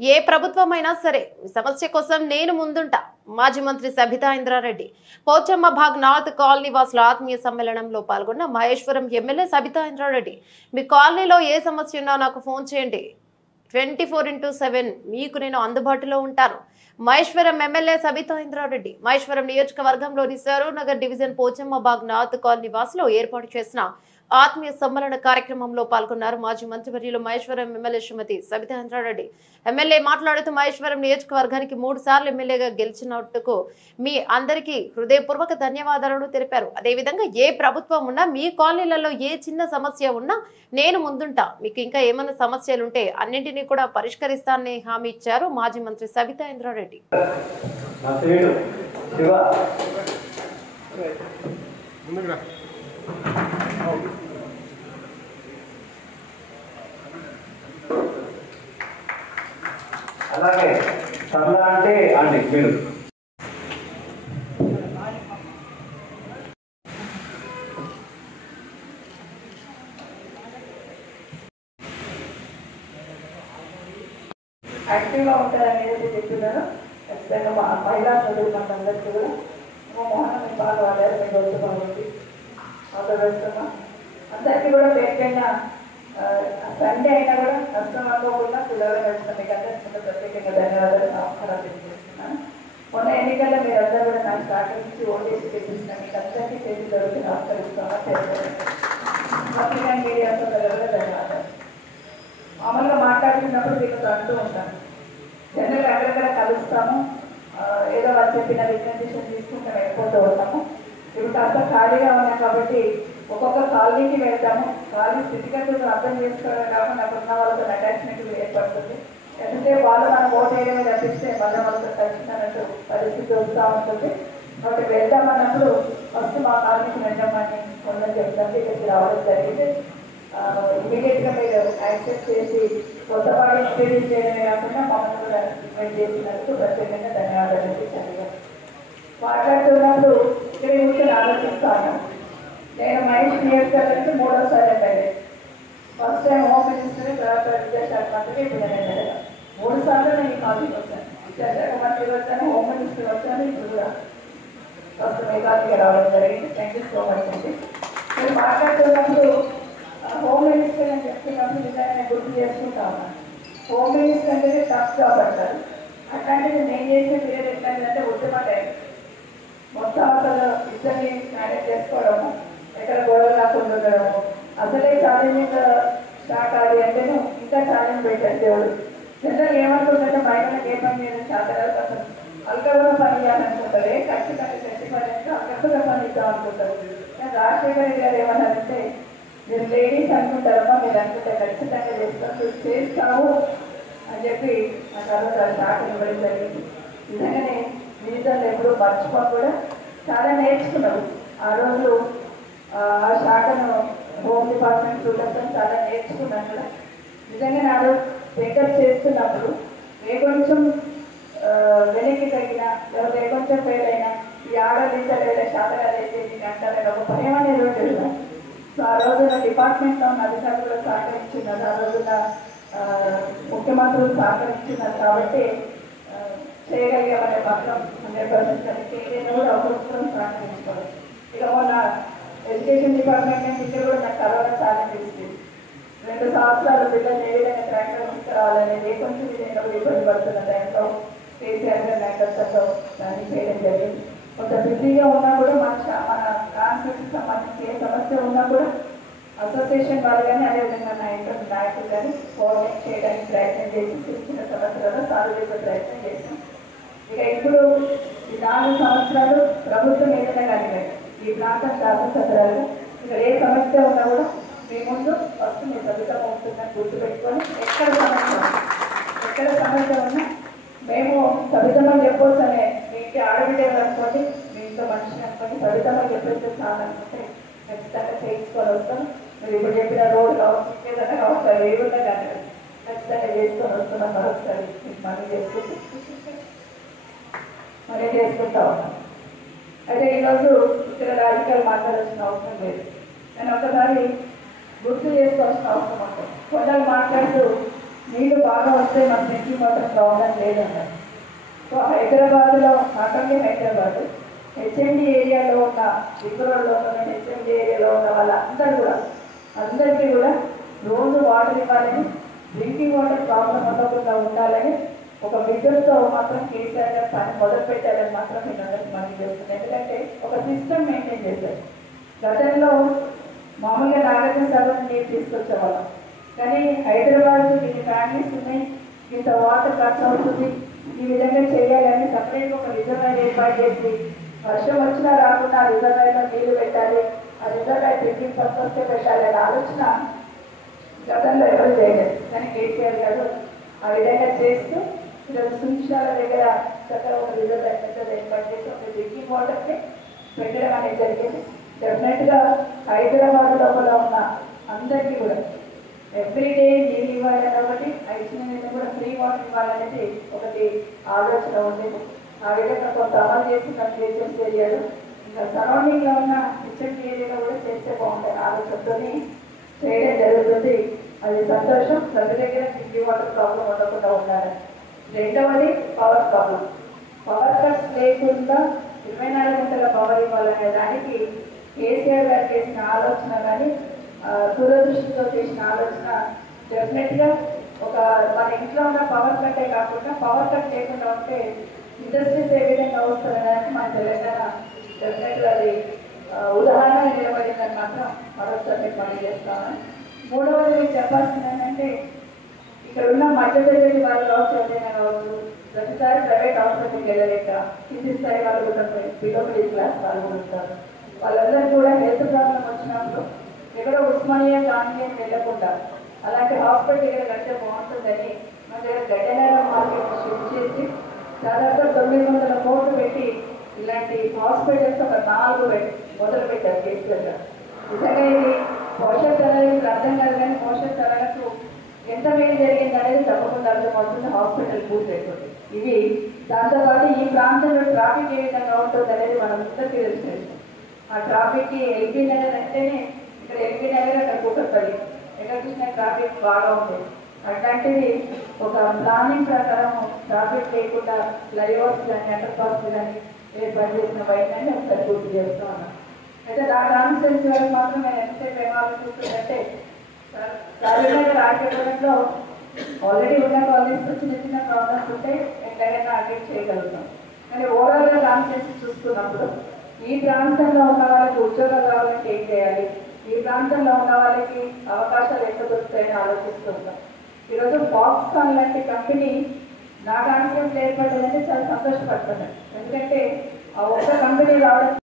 ఏ ప్రభుత్వమైనా సరే సమస్య కోసం నేను ముందుంటా. మాజీ మంత్రి సబితా ఇంద్రారెడ్డి పోచమ్మ భాగ్ నార్త్ కాలనీ వాసుల ఆత్మీయ సమ్మేళనంలో పాల్గొన్న మహేశ్వరం ఎమ్మెల్యే సబితా ఇంద్రారెడ్డి, మీ కాలనీలో ఏ సమస్య ఉన్నా నాకు ఫోన్ చేయండి, 24/7 మీకు నేను అందుబాటులో ఉంటాను. మహేశ్వరం ఎమ్మెల్యే సబితా ఇంద్రారెడ్డి మహేశ్వరం నియోజకవర్గంలోని సరూర్ నగర్ డివిజన్ పోచమ్మ బాగ్ నార్త్ కాలనీ వాసులో ఏర్పాటు చేసిన ఆత్మీయ సమ్మేళన కార్యక్రమంలో పాల్గొన్నారు. మాజీ మంత్రివర్యులు మహేశ్వరం ఎమ్మెల్యే శ్రీమతి సబితా ఇంద్రారెడ్డి ఎమ్మెల్యే మాట్లాడుతూ మహేశ్వరం నియోజకవర్గానికి 3 సార్లు ఎమ్మెల్యేగా గెలిచినట్టుకు మీ అందరికీ హృదయపూర్వక ధన్యవాదాలను తెలిపారు. అదేవిధంగా ఏ ప్రభుత్వం ఉన్నా మీ కాలనీలలో ఏ చిన్న సమస్య ఉన్నా నేను ముందుంటా, మీకు ఇంకా ఏమైనా సమస్యలుంటే అన్నింటినీ కూడా పరిష్కరిస్తానని హామీ ఇచ్చారు మాజీ మంత్రి సబితా ఇంద్రారెడ్డి. అలాగే సరళ అంటే అండి మీరు యాక్టివ్గా ఉంటారని ఏదైతే చెప్తున్నారో ఖచ్చితంగా మహిళా సోదరులు మనకందరికీ కూడా మోహన్ మీ బాగా వాడారు, మీ గొంతు బాగుంది, ఆదరిస్తున్నా అందరికీ కూడా పేరుకైనా సండే అయినా కూడా కష్టం అనుకోకుండా పిల్లలు నడుస్తున్న మీకు అందరికీ ప్రత్యేకంగా ధన్యవాదాలు, నమస్కారాలు తెలియజేస్తున్నాను. మొన్న ఎన్నికల్లో మీరందరూ కూడా నాకు సహకరించి ఓటేసి తెప్పించిన మీకు అందరికీ చేసి జరుగుతూ నమస్కరిస్తామని పత్రికా మీడియా సోదరులు కూడా ధన్యవాదాలు. మామూలుగా మాట్లాడుతున్నప్పుడు మీకు అంటూ ఉంటాను, జనరల్గా ఎక్కడెక్కడ కలుస్తాము, ఏదో వాళ్ళు చెప్పిన రికమెండేషన్ తీసుకుంటాం, వెళ్ళిపోతూ ఉంటాము. ఇప్పుడు కాస్త ఖాళీగా ఉన్నాం కాబట్టి ఒక్కొక్క కాలనీకి వెళ్తాము. కాలనీ స్థితిగతులను అర్థం చేసుకోవడం కాకుండా అక్కడ ఉన్న వాళ్ళతో అటాచ్మెంట్ ఏర్పడుతుంది. ఎంతసేపు వాళ్ళు మనం ఓటు వేయడమే తప్పిస్తే మళ్ళీ వాళ్ళతో కలిసినట్టు పరిస్థితి వస్తూ ఉంటుంది. కాబట్టి వెళ్దామన్నప్పుడు ఫస్ట్ మా కాలనీకి వెళ్ళామని కొందరు చెప్తాను, ఇక్కడికి రావడం జరిగింది. ఇమీడియట్గా మీరు యాక్సెప్ట్ చేసి కొత్త పాటు ఇంట్రడ్యూస్ చేయడమే కాకుండా మమ్మల్ని కూడా ఇన్వైట్ చేసినందుకు ప్రత్యేకంగా ధన్యవాదాలు చెప్పాను. మాట్లాడుతున్నప్పుడు ఇక్కడ కూర్చొని ఆలోచిస్తాను. నేను మహేష్ నియోజకవర్గానికి 3వసారి MLA. First time home minister, తర్వాత విద్యాశాఖ మంత్రి, ఇప్పుడు నేను ఎమ్మెల్యేగా 3 సార్లు నేను ఈ కాలనీకి వచ్చాను. విద్యాశాఖ మంత్రి వచ్చాను, హోమ్ మినిస్టర్ వచ్చాను, ఇప్పుడు కూడా ఫస్ట్ మీ కాలనీకి రావడం జరిగింది. థ్యాంక్ యూ సో మచ్ అండి. మీరు మాట్లాడుతున్నప్పుడు హోమ్ మినిస్టర్ అని చెప్తున్నప్పుడు నిజంగా గుర్తు చేసుకుంటా ఉన్నాను. హోమ్ మినిస్టర్ అంటే టఫ్ జాబ్ అంటారు. అట్లాంటిది నేను చేసే పీరియడ్ ఎట్లాంటిదంటే ఉద్యమ టైం మొత్తం అసలు ఇద్దరిని మేనేజ్ చేసుకోవడము, ఎక్కడ గొడవలు రాకుండా ఉండడము, అసలే ఛాలెంజింగ్ స్టార్ట్ అంటేనే ఇంకా ఛాలెంజ్ పెట్టారు దేవుడు. జనరల్ ఏమనుకుంటుంటే మహిళలకు ఏ పని చేయడం శాతరాలు అసలు అల్కగా పని చేయాలనుకుంటారు, ఖచ్చితంగా గట్టి పని అంటే అల్కగా పని ఇద్దాం అనుకుంటారు. కానీ రాజశేఖర రెడ్డి గారు ఏమన్నారంటే, మీరు లేడీస్ అనుకుంటారమ్మా, మీరు అనుకుంటే ఖచ్చితంగా చేస్తావు అని చెప్పి నా తర్వాత శాఖ ఇవ్వడం జరిగింది. నిజంగానే జీవితంలో ఎప్పుడూ మర్చిపోకుండా చాలా నేర్చుకున్నావు. ఆ రోజు ఆ శాఖను హోమ్ డిపార్ట్మెంట్ చూడటం చాలా నేర్చుకున్నాను కూడా. నిజంగా నా రోజు టేకప్ చేస్తున్నప్పుడు ఏ కొంచెం వెనక్కి తగ్గినా లేకపోతే ఏ కొంచెం ఫెయిల్ అయినా ఈ ఆడలేదా శాతగాలు అయితే నేను అంటారని ఒక భయం అనేది ఉంటుంది. సో ఆ రోజున డిపార్ట్మెంట్లో ఉన్న అధికారులు కూడా సహకరించున్నారు, ఆ రోజున ముఖ్యమంత్రులు సహకరించున్నారు. కాబట్టి చేయగలిగామనే మాత్రం 100% ఏదైనా కూడా ఒక్కొక్కరు సహకరించుకోవాలి. ఇక మొన్న ఎడ్యుకేషన్ డిపార్ట్మెంట్ నుంచి ఇక్కడ కూడా నాకు కరోనా ఛాలెంజ్ ఇస్తుంది. 2 సంవత్సరాలు పిల్లలు ఏ విధంగా ట్రాక్టర్ తీసుకురావాలనేది ఏ కొంచెం విధంగా ఇబ్బంది పడుతున్న టైంలో కేసీఆర్ గారి నాయకత్వంలో దాన్ని చేయడం జరిగింది. కొంత బిజీగా ఉన్నా కూడా మన కాన్స్టిట్యూన్సీకి సంబంధించి ఏ సమస్య ఉన్నా కూడా అసోసియేషన్ వాళ్ళు కానీ అదేవిధంగా నాయకులు కానీ కోఆర్డినేట్ చేయడానికి ప్రయత్నం చేసి చిన్న సమస్యలను సాల్వ్ చేసే ప్రయత్నం చేస్తాం. ఇక ఇప్పుడు ఈ 4 సంవత్సరాలు ప్రభుత్వం ఏదైనా కానీ ఈ ప్రాంతం శాసనసభ్యులు ఇక్కడ ఏ సమస్య ఉన్నా కూడా మీ ముందు ఫస్ట్ మీ సభితం ఉంటుందని గుర్తుపెట్టుకొని ఎక్కడ సమస్య ఉన్నా మేము సభితమని చెప్పవచ్చు అనే మీ ఇంటి ఆడబిడ్డలు అనుకోండి, మీ ఇంట్లో మనిషిని అనుకోండి, సభితమని చెప్పేస్తే చాలా అనుకుంటే ఖచ్చితంగా చేయించుకొని వస్తాం. మీరు ఇప్పుడు చెప్పిన రోడ్డు కావచ్చు, ఏదైనా కావచ్చు, అవి ఏమున్నా కానీ ఖచ్చితంగా చేసుకొని వస్తున్నాం. మరొకసారి మీకు మనీ చేసుకుంటా ఉన్నాం. అయితే ఈరోజు ఇక్కడ రాజకీయాలు మాట్లాడాల్సిన అవసరం లేదు, కానీ ఒకసారి గుర్తు చేసుకోవాల్సిన అవసరం ఉంటుంది. కొందరు మాట్లాడుతూ నీళ్లు బాగా వస్తే మన డ్రింకింగ్ వాటర్ ప్రాబ్లం లేదన్నారు. సో హైదరాబాద్లో నాట్ ఓన్లీ హైదరాబాద్, హెచ్ఎండి ఏరియాలో ఉన్న విగ్రహంలో హెచ్ఎండి ఏరియాలో ఉన్న అందరికీ కూడా రోజు వాటర్ ఇవ్వాలని, డ్రింకింగ్ వాటర్ ప్రాబ్లం ఉండకుండా ఉండాలని ఒక విజన్తో మాత్రం కేసీఆర్ గారు పని మొదలు పెట్టారని మాత్రం నేను అందరికీ మనం చేస్తున్నాను. ఎందుకంటే ఒక సిస్టమ్ మెయింటైన్ చేశారు. గతంలో మామూలుగా నాగార్జున సాగర్ నీరు తీసుకొచ్చేవాళ్ళం, కానీ హైదరాబాద్ దీని ఫ్యామిలీస్ ఉన్నాయి, ఇంత వాటర్ ఖర్చు అవుతుంది, ఈ విధంగా చేయాలని సపరేట్గా ఒక రిజర్వాయర్ ఏర్పాటు చేసి వర్షం వచ్చినా రాకుండా ఆ రిజర్వాయర్లో నీళ్లు పెట్టాలి, ఆ రిజర్వాయర్ డ్రింకింగ్ పర్పస్కే పెట్టాలి అనే ఆలోచన గతంలో ఎవరు చేయలేదు. కానీ కేసీఆర్ గారు ఆ విధంగా చేస్తూ ఈరోజు సుంచాల దగ్గర చక్కగా ఒక రిజర్వాయర్ ఏర్పాటు చేసి ఒక డ్రింకింగ్ వాటర్ని పెట్టడం అనేది జరిగింది. డెఫినెట్గా హైదరాబాద్ లోపల ఉన్న అందరికీ కూడా ఎవ్రీడే నీళ్ళు ఇవ్వాలని ఒకటి, ఇచ్చిన నీళ్ళు కూడా ఫ్రీ వాటర్ ఇవ్వాలనేది ఒకటి ఆలోచన ఉండేది. ఆ విధంగా కొంత అమలు చేసిన ఏజెన్సీ ఏరియాలు ఇంకా సరౌండింగ్లో ఉన్న హెచ్ఎండి ఏరియాలో కూడా చేస్తే బాగుంటాయి ఆలోచనతో చేయడం జరుగుతుంది. అది సంతోషం. ప్రతి దగ్గర డ్రింకింగ్ వాటర్ ప్రాబ్లం ఉండకుండా ఉండాలి. రెండవది పవర్ ప్రాబ్లం. పవర్ కట్స్ లేకుండా 24 గంటల పవర్ ఇవ్వాలనే దానికి కేసీఆర్ గారు చేసిన ఆలోచన కానీ దూరదృష్టితో చేసిన ఆలోచన డెఫినెట్గా ఒక మన ఇంట్లో ఉన్న పవర్ కట్టే కాకుండా పవర్ కట్ లేకుండా ఉంటే ఇండస్ట్రీస్ ఏ విధంగా వస్తుందనేది మన తెలంగాణ డెఫినెట్గా అది ఉదాహరణ నిలబడిందని మాత్రం మరోసారి మీకు పని చేస్తాను. మూడవది మీకు చెప్పాల్సింది ఏంటంటే ఇక్కడ ఉన్న మధ్యతరగతి వాళ్ళు కావచ్చు, ఎవరైనా కావచ్చు, ప్రతిసారి ప్రైవేట్ హాస్పిటల్కి వెళ్ళలేక కింది స్థాయి వాళ్ళు కూడా బిలో మిడిల్ క్లాస్ వాళ్ళు కూడా ఉంటారు. వాళ్ళందరికీ కూడా హెల్త్ ప్రాబ్లం వచ్చినప్పుడు ఎక్కడో ఉస్మానియా గాంధీ వెళ్ళకుండా అలాంటి హాస్పిటల్ దగ్గర కడితే బాగుంటుందని మన దగ్గర గడ్డనార మార్కెట్ షిఫ్ట్ చేసి దాదాపు 900 కోట్లు పెట్టి ఇలాంటి హాస్పిటల్స్ ఒక 4 మొదలు పెట్టారు కేసీఆర్ గారు. నిజంగా ఇది భవిష్యత్ తరాలకు అర్థం కాదు, కానీ భవిష్యత్ తరాలకు ఎంత మేలు జరిగింది అనేది తప్పకుండా అర్థమవుతుంది హాస్పిటల్ పూర్తయిపోతుంది. ఇవి దాంతోపాటు ఈ ప్రాంతంలో ట్రాఫిక్ ఏ విధంగా ఉంటుంది అనేది మనం అందరికీ తెలిసిన విషయం. ఆ ట్రాఫిక్కి ఎల్బీ నగర్ అంటేనే ఇక్కడ ఎల్బీ నగర్, అక్కడ కూకట్పల్లి, ఎక్కడ చూసిన ట్రాఫిక్ బాగా ఉంటుంది. అట్లాంటిది ఒక ప్లానింగ్ ప్రకారం ట్రాఫిక్ లేకుండా ఫ్లైఓవర్స్ కానీ అండర్ పాస్ కానీ ఏర్పాటు చేసిన వైద్యాన్ని ఒకసారి పూర్తి చేస్తూ ఉన్నాం. అయితే నా కాన్స్టిట్యున్సీ వరకు మాత్రం నేను ఎంతసేపు ఏం ఆలోచిస్తుందంటే సారీనగర్ ఆర్కేపురంలో ఆల్రెడీ ఉన్న కాలేజ్తో చిన్న చిన్న ప్రాబ్లమ్స్ ఉంటే ఎక్కడైనా అటెండ్ చేయగలుగుతాం. కానీ ఓవరాల్గా కాన్స్టిట్యున్సీ చూసుకున్నప్పుడు ఈ ప్రాంతంలో ఉన్న వాళ్ళకి ఉద్యోగాలు కావాలంటే ఏం చేయాలి, ఈ ప్రాంతంలో ఉన్న వాళ్ళకి అవకాశాలు ఎక్కడ దొరుకుతాయని ఆలోచిస్తుంటాం. ఈరోజు ఫాక్స్కాన్ లాంటి కంపెనీ నా కాన్స్టిట్యున్సీలో ఏర్పడిందంటే చాలా సంతోషపడుతున్నాను. ఎందుకంటే ఆ ఒక్క కంపెనీ రావడం